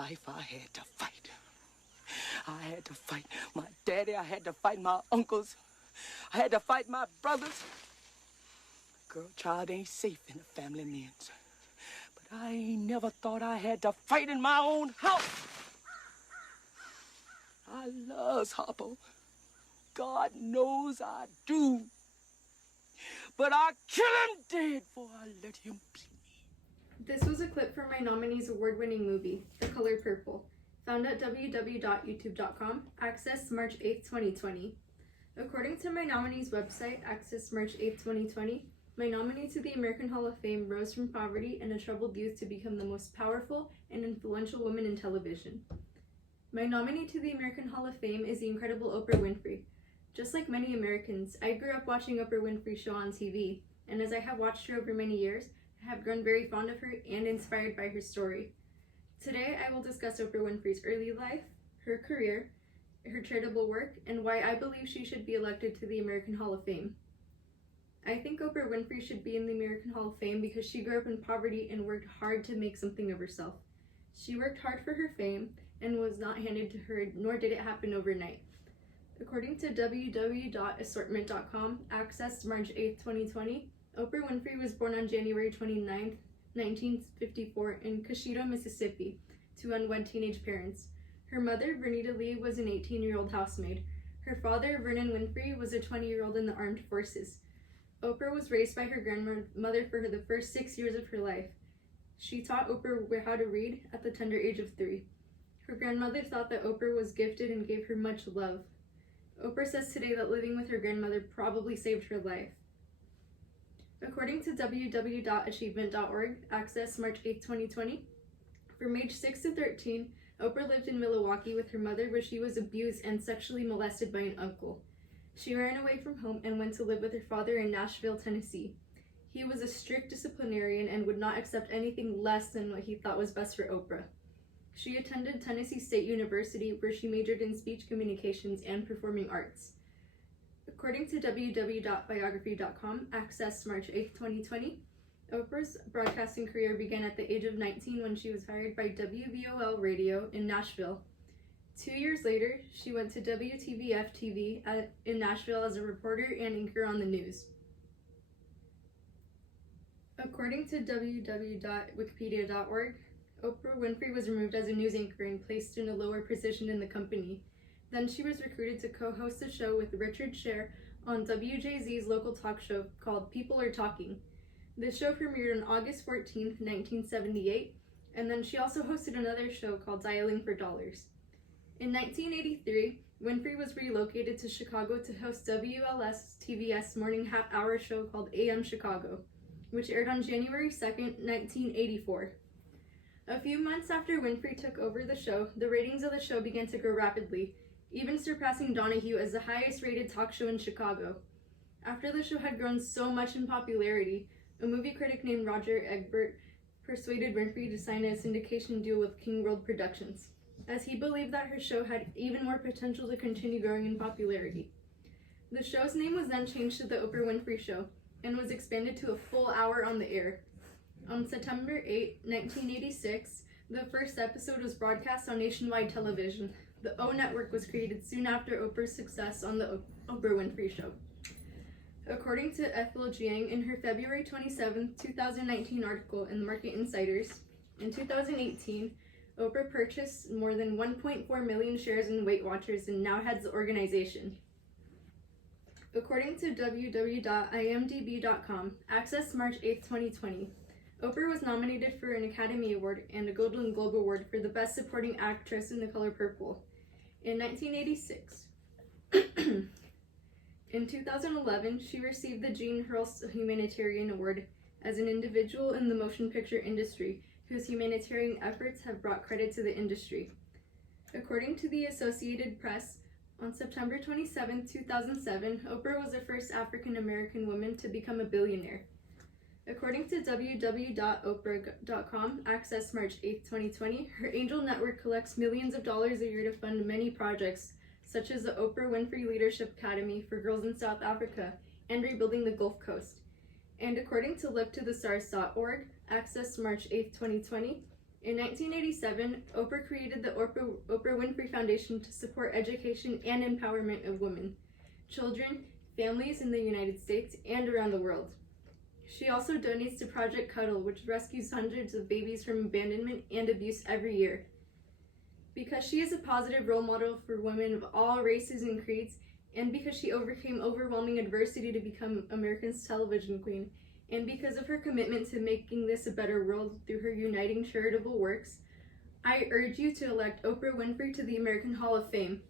life I had to fight. I had to fight my daddy. I had to fight my uncles. I had to fight my brothers. Girl, child ain't safe in the family men's. But I ain't never thought I had to fight in my own house. I loves Harpo. God knows I do. But I kill him dead before I let him beat me. This was a clip from my nominee's award-winning movie, The Color Purple, found at www.youtube.com, accessed March 8, 2020. According to my nominee's website, accessed March 8, 2020, my nominee to the American Hall of Fame rose from poverty and a troubled youth to become the most powerful and influential woman in television. My nominee to the American Hall of Fame is the incredible Oprah Winfrey. Just like many Americans, I grew up watching Oprah Winfrey's show on TV, and as I have watched her over many years, I have grown very fond of her and inspired by her story. Today, I will discuss Oprah Winfrey's early life, her career, her charitable work, and why I believe she should be elected to the American Hall of Fame. I think Oprah Winfrey should be in the American Hall of Fame because she grew up in poverty and worked hard to make something of herself. She worked hard for her fame and was not handed to her, nor did it happen overnight. According to www.assortment.com, accessed March 8, 2020, Oprah Winfrey was born on January 29, 1954 in Coshito, Mississippi, to unwed teenage parents. Her mother, Vernita Lee, was an 18-year-old housemaid. Her father, Vernon Winfrey, was a 20-year-old in the armed forces. Oprah was raised by her grandmother for the first 6 years of her life. She taught Oprah how to read at the tender age of 3. Her grandmother thought that Oprah was gifted and gave her much love. Oprah says today that living with her grandmother probably saved her life. According to www.achievement.org, access March 8, 2020, from age 6 to 13, Oprah lived in Milwaukee with her mother where she was abused and sexually molested by an uncle. She ran away from home and went to live with her father in Nashville, Tennessee. He was a strict disciplinarian and would not accept anything less than what he thought was best for Oprah. She attended Tennessee State University where she majored in speech communications and performing arts. According to www.biography.com, accessed March 8, 2020, Oprah's broadcasting career began at the age of 19 when she was hired by WVOL Radio in Nashville. 2 years later, she went to WTVF-TV in Nashville as a reporter and anchor on the news. According to www.wikipedia.org, Oprah Winfrey was removed as a news anchor and placed in a lower position in the company. Then she was recruited to co-host a show with Richard Scher on WJZ's local talk show called People Are Talking. The show premiered on August 14, 1978, and then she also hosted another show called Dialing for Dollars. In 1983, Winfrey was relocated to Chicago to host WLS-TV's morning half-hour show called AM Chicago, which aired on January 2, 1984. A few months after Winfrey took over the show, the ratings of the show began to grow rapidly, even surpassing Donahue as the highest-rated talk show in Chicago. After the show had grown so much in popularity, a movie critic named Roger Ebert persuaded Winfrey to sign a syndication deal with King World Productions, as he believed that her show had even more potential to continue growing in popularity. The show's name was then changed to The Oprah Winfrey Show, and was expanded to a full hour on the air. On September 8, 1986, the first episode was broadcast on nationwide television. The O Network was created soon after Oprah's success on The Oprah Winfrey Show. According to Ethel Jiang in her February 27, 2019 article in the Market Insiders, in 2018, Oprah purchased more than 1.4 million shares in Weight Watchers and now heads the organization. According to www.imdb.com, access March 8, 2020, Oprah was nominated for an Academy Award and a Golden Globe Award for the Best Supporting Actress in The Color Purple in 1986. In 2011, she received the Jean Hurst Humanitarian Award as an individual in the motion picture industry whose humanitarian efforts have brought credit to the industry. According to the Associated Press, on September 27, 2007, Oprah was the first African-American woman to become a billionaire. According to www.oprah.com, access March 8, 2020, her Angel Network collects millions of dollars a year to fund many projects, such as the Oprah Winfrey Leadership Academy for Girls in South Africa and rebuilding the Gulf Coast. And according to looktothestars.org, access March 8, 2020, In 1987, Oprah created the Oprah Winfrey Foundation to support education and empowerment of women, children, families in the United States and around the world. She also donates to Project Cuddle, which rescues hundreds of babies from abandonment and abuse every year. Because she is a positive role model for women of all races and creeds, and because she overcame overwhelming adversity to become America's television queen, and because of her commitment to making this a better world through her uniting charitable works, I urge you to elect Oprah Winfrey to the American Hall of Fame.